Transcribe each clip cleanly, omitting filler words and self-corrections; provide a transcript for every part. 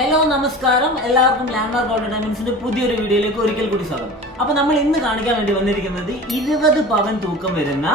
Hello നമസ്കാരം, എല്ലാവർക്കും landmark gold ഡയമണ്ട്സിന്റെ പുതിയൊരു വീഡിയോയിലേക്ക് ഒരിക്കൽ കൂടി സ്വാഗതം. അപ്പൊ നമ്മൾ ഇന്ന് കാണിക്കാൻ വേണ്ടി വന്നിരിക്കുന്നത് 20 പവൻ തൂക്കം വരുന്ന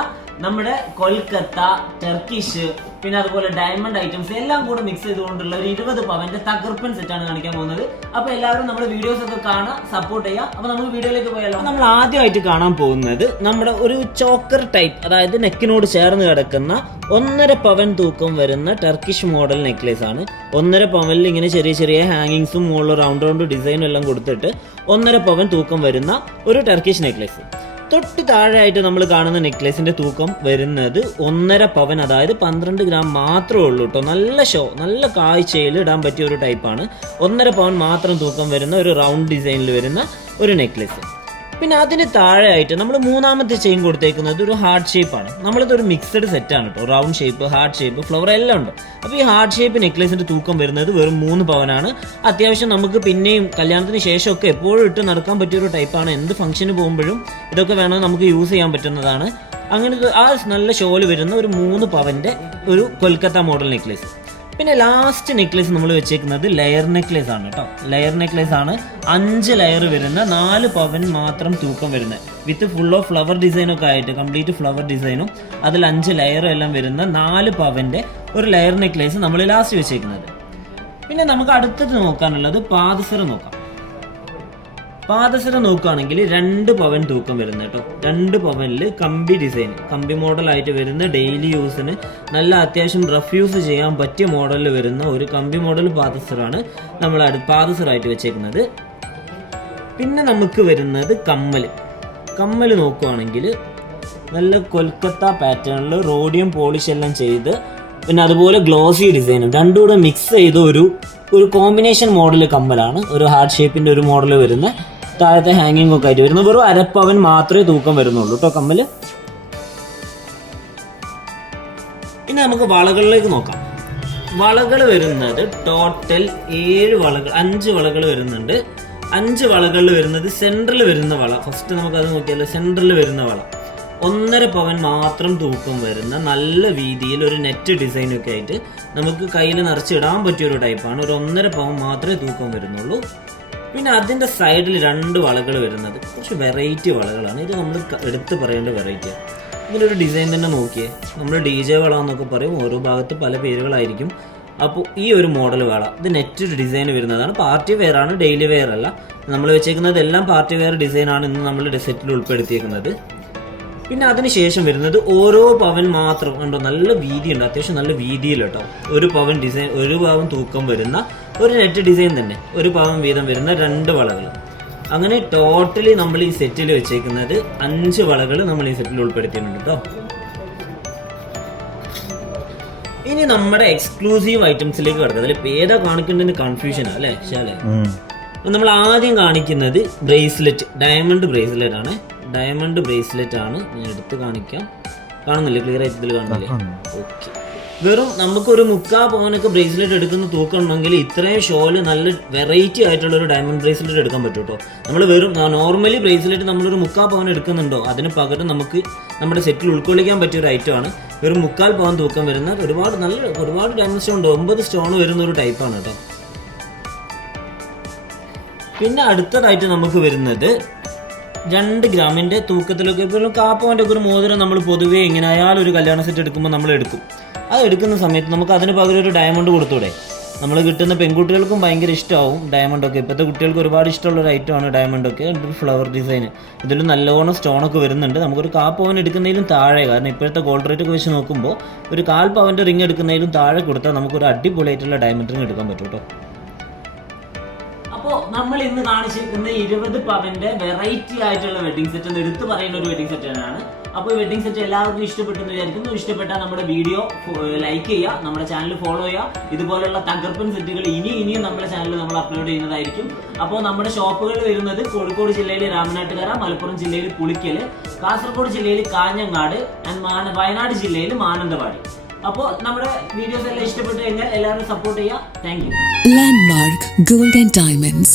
നമ്മുടെ കൊൽക്കത്ത ടർക്കിഷ് പിന്നെ അതുപോലെ ഡയമണ്ട് ഐറ്റംസ് എല്ലാം കൂടെ മിക്സ് ചെയ്തുകൊണ്ടുള്ള ഒരു 20 പവന്റെ തകർപ്പൻ സെറ്റാണ് കാണിക്കാൻ പോകുന്നത്. അപ്പൊ എല്ലാവരും നമ്മുടെ വീഡിയോസ് ഒക്കെ കാണാൻ സപ്പോർട്ട് ചെയ്യാം. അപ്പൊ നമുക്ക് വീഡിയോയിലേക്ക് പോയാലോ. നമ്മൾ ആദ്യമായിട്ട് കാണാൻ പോകുന്നത് നമ്മുടെ ഒരു ചോക്കർ ടൈപ്പ്, അതായത് നെക്കിനോട് ചേർന്ന് കിടക്കുന്ന 1.5 പവൻ തൂക്കം വരുന്ന ടർക്കിഷ് മോഡൽ നെക്ലേസ് ആണ്. 1.5 പവനിൽ ഇങ്ങനെ ചെറിയ ചെറിയ ഹാങ്ങിങ്സും മുകളിൽ റൗണ്ട് ഡിസൈനും എല്ലാം കൊടുത്തിട്ട് 1.5 പവൻ തൂക്കം വരുന്ന ഒരു ടർക്കിഷ് നെക്ലേസ്. തൊട്ട് താഴെയായിട്ട് നമ്മൾ കാണുന്ന നെക്ലേസിന്റെ തൂക്കം വരുന്നത് 1.5 പവൻ, അതായത് 12 ഗ്രാം മാത്രമേ ഉള്ളൂ കേട്ടോ. നല്ല കാഴ്ചയിൽ ഇടാൻ പറ്റിയ ഒരു ടൈപ്പാണ്. 1.5 പവൻ മാത്രം തൂക്കം വരുന്ന ഒരു റൗണ്ട് ഡിസൈനിൽ വരുന്ന ഒരു നെക്ലേസ്. പിന്നെ അതിന് താഴെയായിട്ട് നമ്മൾ മൂന്നാമത്തെ ചെയിൻ കൊടുത്തേക്കുന്നത് ഒരു ഹാർട്ട് ഷേപ്പാണ്. നമ്മളിതൊരു മിക്സഡ് സെറ്റാണ് കേട്ടോ. Round shape, heart shape, flower എല്ലാം ഉണ്ട്. അപ്പോൾ ഈ ഹാർട്ട് ഷേപ്പ് നെക്ലേസിന്റെ തൂക്കം വരുന്നത് വെറും 3 പവനാണ്. അത്യാവശ്യം നമുക്ക് പിന്നെയും കല്യാണത്തിന് ശേഷമൊക്കെ എപ്പോഴും ഇട്ട് നടക്കാൻ പറ്റിയൊരു ടൈപ്പാണ്. എന്ത് ഫംഗ്ഷന് പോകുമ്പോഴും ഇതൊക്കെ വേണമെങ്കിൽ നമുക്ക് യൂസ് ചെയ്യാൻ പറ്റുന്നതാണ്. അങ്ങനെ ആ നല്ല ഷോല് വരുന്ന ഒരു 3 പവന്റെ ഒരു കൊൽക്കത്ത മോഡൽ നെക്ലേസ്. പിന്നെ ലാസ്റ്റ് നെക്ലേസ് നമ്മൾ വെച്ചേക്കുന്നത് ലെയർ നെക്ലേസ് ആണ് കേട്ടോ. ലെയർ നെക്ലേസ് ആണ്. 5 ലെയർ വരുന്ന 4 പവൻ മാത്രം തൂക്കം വരുന്നത്, വിത്ത് ഫുൾ ഓഫ് ഫ്ലവർ ഡിസൈനൊക്കെ ആയിട്ട്, കംപ്ലീറ്റ് ഫ്ലവർ ഡിസൈനും അതിൽ 5 ലെയറും എല്ലാം വരുന്ന 4 പവന്റെ ഒരു ലെയർ നെക്ലേസ് നമ്മൾ ലാസ്റ്റ് വെച്ചേക്കുന്നത്. പിന്നെ നമുക്ക് അടുത്തത് നോക്കാനുള്ളത് പാദസര നോക്കാം. പാദസര നോക്കുകയാണെങ്കിൽ 2 പവൻ തൂക്കം വരുന്നത് കേട്ടോ. 2 പവനിൽ കമ്പി ഡിസൈൻ, കമ്പി മോഡലായിട്ട് വരുന്ന ഡെയിലി യൂസിന് നല്ല അത്യാവശ്യം റഫ് യൂസ് ചെയ്യാൻ പറ്റിയ മോഡലിൽ വരുന്ന ഒരു കമ്പി മോഡൽ പാദസറാണ് നമ്മൾ പാദസറായിട്ട് വെച്ചേക്കുന്നത്. പിന്നെ നമുക്ക് വരുന്നത് കമ്മൽ നോക്കുകയാണെങ്കിൽ നല്ല കൊൽക്കത്ത പാറ്റേണിൽ റോഡിയം പോളിഷ് എല്ലാം ചെയ്ത് പിന്നെ അതുപോലെ ഗ്ലോസി ഡിസൈനും രണ്ടും കൂടെ മിക്സ് ചെയ്ത ഒരു കോമ്പിനേഷൻ മോഡൽ കമ്മലാണ്. ഒരു ഹാർട്ട് ഷേപ്പിന്റെ ഒരു മോഡൽ വരുന്ന താഴത്തെ ഹാങ്ങിങ് ഒക്കെ ആയിട്ട് വരുന്നത്. വെറും 1/2 പവൻ മാത്രമേ തൂക്കം വരുന്നുള്ളൂ കേട്ടോ കമ്മല്. ഇനി നമുക്ക് വളകളിലേക്ക് നോക്കാം. വളകൾ വരുന്നത് ടോട്ടൽ 5 വളകൾ വരുന്നുണ്ട്. 5 വളകളിൽ വരുന്നത് സെൻട്രൽ വരുന്ന വള. ഫസ്റ്റ് നമുക്ക് അത് നോക്കിയാലോ. സെൻട്രൽ വരുന്ന വള 1.5 പവൻ മാത്രം തൂക്കം വരുന്ന നല്ല വീതിയിൽ ഒരു നെറ്റ് ഡിസൈനൊക്കെ ആയിട്ട് നമുക്ക് കയ്യിൽ നിറച്ചിടാൻ പറ്റിയൊരു ടൈപ്പാണ്. ഒരു 1.5 പവൻ മാത്രമേ തൂക്കം വരുന്നുള്ളൂ. പിന്നെ അതിൻ്റെ സൈഡിൽ 2 വളകൾ വരുന്നത് കുറച്ച് വെറൈറ്റി വളകളാണ്. ഇത് നമ്മൾ എടുത്ത് പറയേണ്ട വെറൈറ്റിയാണ്. ഇതിലൊരു ഡിസൈൻ തന്നെ നോക്കിയേ. നമ്മൾ DJ വള എന്നൊക്കെ പറയും, ഓരോ ഭാഗത്ത് പല പേരുകളായിരിക്കും. അപ്പോൾ ഈ ഒരു മോഡൽ വള ഇത് നെറ്റ് ഡിസൈൻ വരുന്നതാണ്. പാർട്ടി വെയർ ആണ്, ഡെയിലി വെയർ അല്ല. നമ്മൾ വെച്ചേക്കുന്നത് എല്ലാം പാർട്ടി വെയർ ഡിസൈനാണ് ഇന്ന് നമ്മൾ സെറ്റിൽ ഉൾപ്പെടുത്തിയേക്കുന്നത്. പിന്നെ അതിനുശേഷം വരുന്നത് ഓരോ പവൻ മാത്രം ഉണ്ടോ, നല്ല വീതിയുണ്ട്, അത്യാവശ്യം നല്ല വീതിയിൽ കേട്ടോ. 1 പവൻ ഡിസൈൻ, 1 പവൻ തൂക്കം വരുന്ന ഒരു നെറ്റ് ഡിസൈൻ തന്നെ, 1 പവൻ വീതം വരുന്ന 2 വളകൾ. അങ്ങനെ ടോട്ടലി നമ്മൾ ഈ സെറ്റിൽ വെച്ചേക്കുന്നത് 5 വളകൾ നമ്മൾ ഈ സെറ്റിൽ ഉൾപ്പെടുത്തിയിട്ടുണ്ട് കേട്ടോ. ഇനി നമ്മുടെ എക്സ്ക്ലൂസീവ് ഐറ്റംസിലേക്ക് കിടക്കുക. അതിൽ ഏതാ കാണിക്കേണ്ടതെന്ന് കൺഫ്യൂഷൻ അല്ലേ ശാലേ. നമ്മൾ ആദ്യം കാണിക്കുന്നത് ബ്രേസ്ലെറ്റ്, ഡയമണ്ട് ബ്രേസ്ലെറ്റ് ആണ്. ഡയമണ്ട് ബ്രേസ്ലെറ്റ് ആണ് ഞാൻ എടുത്ത് കാണിക്കാം. കാണുന്നില്ലേ? ക്ലിയർ ആയിട്ട് ഇതിൽ കാണുന്നില്ലേ? ഓക്കെ. വെറും നമുക്കൊരു 3/4 പവനൊക്കെ ബ്രേസ്ലെറ്റ് എടുക്കുന്ന തൂക്കം ഉണ്ടെങ്കിൽ ഇത്രയും ഷോല് നല്ല വെറൈറ്റി ആയിട്ടുള്ള ഒരു ഡയമണ്ട് ബ്രേസ്ലെറ്റ് എടുക്കാൻ പറ്റും കേട്ടോ. നമ്മൾ വെറും നോർമലി ബ്രേസ്ലെറ്റ് നമ്മളൊരു 3/4 പവൻ എടുക്കുന്നുണ്ടോ, അതിന് പകരം നമുക്ക് നമ്മുടെ സെറ്റിൽ ഉൾക്കൊള്ളിക്കാൻ പറ്റിയ ഒരു ഐറ്റമാണ്. വെറും 3/4 പവൻ തൂക്കം വരുന്ന ഒരുപാട് ഡയമണ്ട് സ്റ്റോൺ ഉണ്ട്, 9 സ്റ്റോൺ വരുന്ന ഒരു ടൈപ്പാണ് കേട്ടോ. പിന്നെ അടുത്തതായിട്ട് നമുക്ക് വരുന്നത് 2 ഗ്രാമിന്റെ തൂക്കത്തിലൊക്കെ ഇപ്പോൾ 1/4 പവൻ്റെ ഒക്കെ ഒരു മോതിരം നമ്മൾ പൊതുവേ എങ്ങനെയായാലും ഒരു കല്യാണ സെറ്റ് എടുക്കുമ്പോൾ നമ്മൾ എടുക്കും. അത് എടുക്കുന്ന സമയത്ത് നമുക്ക് അതിന് പകരം ഒരു ഡയമണ്ട് കൊടുത്തൂടെ? നമ്മൾ കിട്ടുന്ന പെൺകുട്ടികൾക്കും ഭയങ്കര ഇഷ്ടമാവും ഡയമണ്ടൊക്കെ. ഇപ്പോഴത്തെ കുട്ടികൾക്ക് ഒരുപാട് ഇഷ്ടമുള്ള ഒരു ഐറ്റമാണ് ഡയമണ്ടൊക്കെ. ഫ്ലവർ ഡിസൈൻ ഇതിൽ നല്ലോണം സ്റ്റോണൊക്കെ വരുന്നുണ്ട്. നമുക്കൊരു 1/4 പവൻ എടുക്കുന്നതിലും താഴെ, കാരണം ഇപ്പോഴത്തെ ഗോൾഡ് റേറ്റ് ഒക്കെ വെച്ച് നോക്കുമ്പോൾ ഒരു 1/4 പവൻ്റെ റിങ് എടുക്കുന്നതിലും താഴെ കൊടുത്താൽ നമുക്കൊരു അടിപൊളിയായിട്ടുള്ള ഡയമണ്ട് റിങ് എടുക്കാൻ പറ്റും കേട്ടോ. അപ്പോൾ നമ്മൾ ഇന്ന് കാണിച്ചിരിക്കുന്ന 20 പവന്റെ വെറൈറ്റി ആയിട്ടുള്ള വെഡിങ് സെറ്റ് എന്ന് എടുത്തു പറയുന്ന ഒരു വെഡിങ് സെറ്റ് തന്നെയാണ്. അപ്പോൾ ഈ വെഡിങ് സെറ്റ് എല്ലാവർക്കും ഇഷ്ടപ്പെട്ടെന്ന് വിചാരിക്കുന്നു. ഇഷ്ടപ്പെട്ടാൽ നമ്മുടെ വീഡിയോ ലൈക്ക് ചെയ്യുക, നമ്മുടെ ചാനൽ ഫോളോ ചെയ്യുക. ഇതുപോലുള്ള തകർപ്പൻ സെറ്റുകൾ ഇനിയും നമ്മുടെ ചാനലിൽ നമ്മൾ അപ്ലോഡ് ചെയ്യുന്നതായിരിക്കും. അപ്പോൾ നമ്മുടെ ഷോപ്പുകൾ വരുന്നത് കോഴിക്കോട് ജില്ലയിൽ രാമനാട്ടുകര, മലപ്പുറം ജില്ലയിൽ പുളിക്കൽ, കാസർഗോഡ് ജില്ലയിൽ കാഞ്ഞങ്ങാട്, വയനാട് ജില്ലയിൽ മാനന്തവാടി. അപ്പോൾ നമ്മുടെ വീഡിയോസ് എല്ലാം ഇഷ്ടപ്പെട്ടു കഴിഞ്ഞാൽ എല്ലാവരും സപ്പോർട്ട് ചെയ്യുക. Thank you. Landmark Gold and Diamonds.